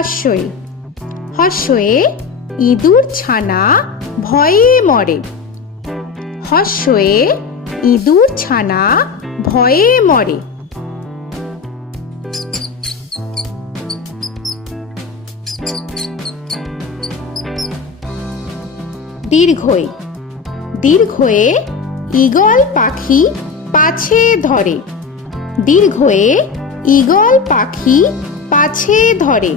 হর্ষই। হর্ষয়ে ইঁদুর ছানা ভয়ে মরে। হর্ষয়ে ইঁদুর ছানা ভয়ে মরে। দীর্ঘই। দীর্ঘয়ে ঈগল পাখি পাছে ধরে। দীর্ঘয়ে ঈগল পাখি পাছে ধরে।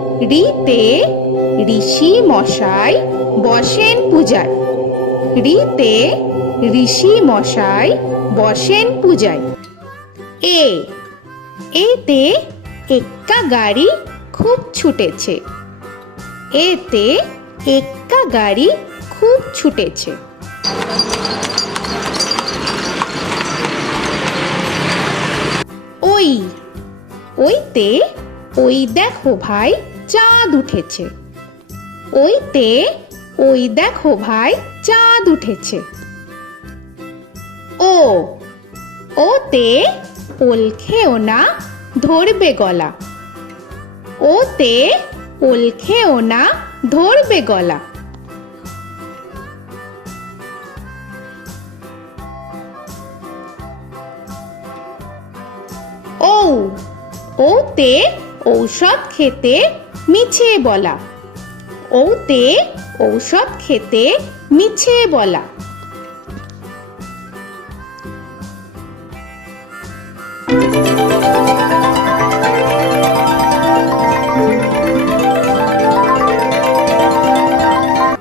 রিতে ঋষি মশাই বসেন পূজায়। রিতে ঋষি মশাই বসেন পূজায়। এ, এতে এক্কা গাড়ি খুব ছুটেছে। এতে এক্কা গাড়ি খুব ছুটেছে। ওই, ওইতে, ওই দেখো ভাই চাঁদ উঠেছে। ওইতে, ওই দেখো ভাই, চাঁদ উঠেছে। ও, ওতে ওল খেও না, ধরবে গলা। ওতে ওল খেও না, ধরবে গলা। ও ওতে ঔষধ খেতে মিছে বলা। ওতে ঔষধ খেতে মিছে বলা।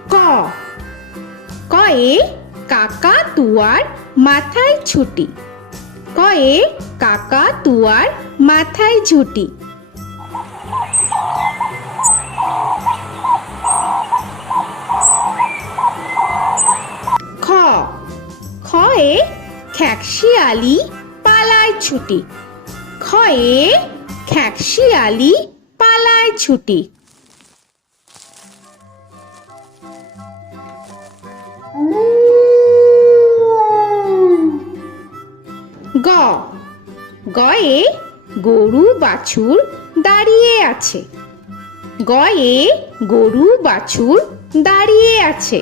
ক। কয়ে কাকা তুয়ার মাথায় ছুটি। কয়ে কাকা তুয়ার মাথায় ঝুটি খ্যাকশিয়ালি পালায় ছুটি। খয়ে খ্যাকশিয়ালি পালায় ছুটি। গ। গয়ে গরু বাছুর দাঁড়িয়ে আছে। গয়ে গরু বাছুর দাঁড়িয়ে আছে।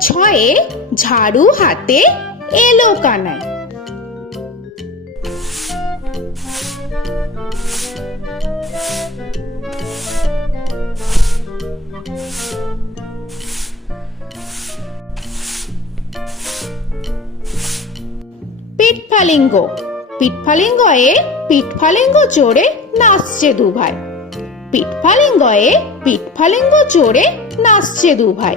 ঝয়ে ঝাড়ু হাতে এলো কানায়। পিঠফালিঙ্গ। পিঠফালিঙ্গয়ে পিঠফালিঙ্গ চড়ে নাচছে দুভাই। পিঠফালিঙ্গয়ে পিঠফালিঙ্গ চড়ে নাচছে দুভাই।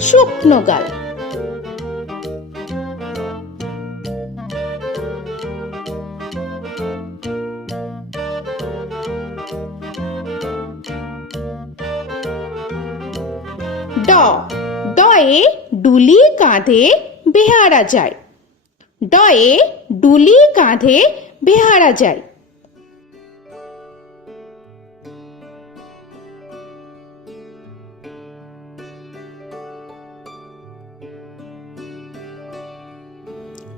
শুকনো গাল। ড। ডয়ে ডুলি কাঁধে বেহারা যায়। ডয়ে ডুলি কাঁধে বেহারা যায়।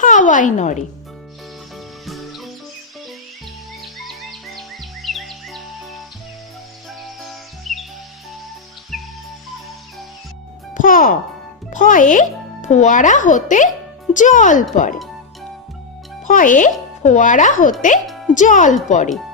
হাওয়ায় নড়ে। ফ ফয়ে ফোয়ারা হতে জল পড়ে। ফয়ে ফোয়ারা হতে জল পড়ে।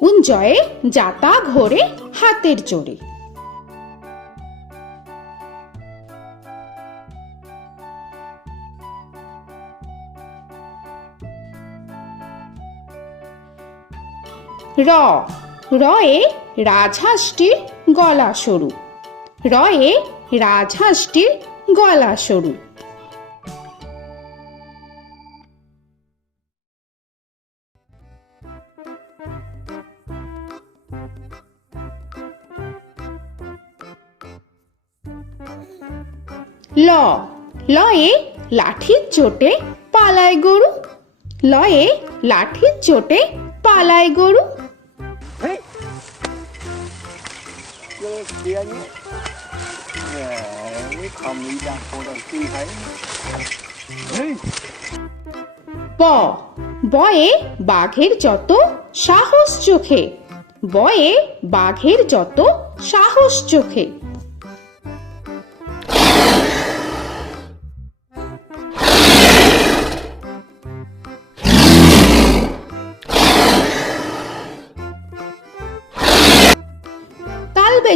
উঞ্জয়ে যাতা ঘোরে হাতের জোরে। র রয়ে রাজহাঁসটির গলা সরু। রয়ে রাজহাঁসটির গলা সরু। ল। লয়ে লাঠির চোটে পালায় গরু। লয়ে লাঠির চোটে পালায় গরু! প। বয়ে বাঘের যত সাহস চোখে। বয়ে বাঘের যত সাহস চোখে।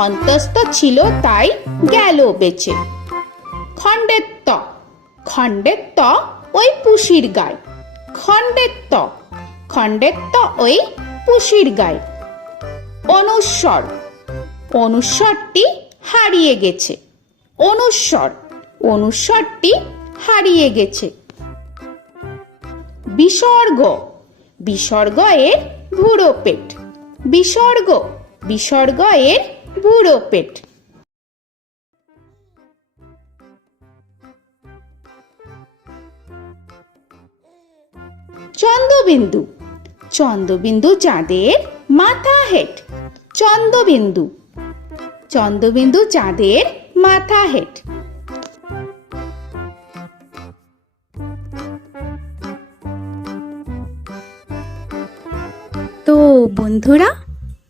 অন্তস্ত ছিল, তাই গেল বেঁচে। খণ্ডের ত ত ওই পুষির গায়। খণ্ডের ত ত ওই পুষির গায়। অনুস্বর, অনুস্বরটি হারিয়ে গেছে। অনুস্বর, অনুস্বরটি হারিয়ে গেছে। বিসর্গ বিসর্গ এর ভুড়ো পেট। বিসর্গ বিসর্গ এর বুড়ো পেট। চন্দ্রবিন্দু। চন্দ্রবিন্দু চাঁদের মাথা হেট। চন্দ্রবিন্দু। চন্দ্রবিন্দু চাঁদের মাথা হেট। তো বন্ধুরা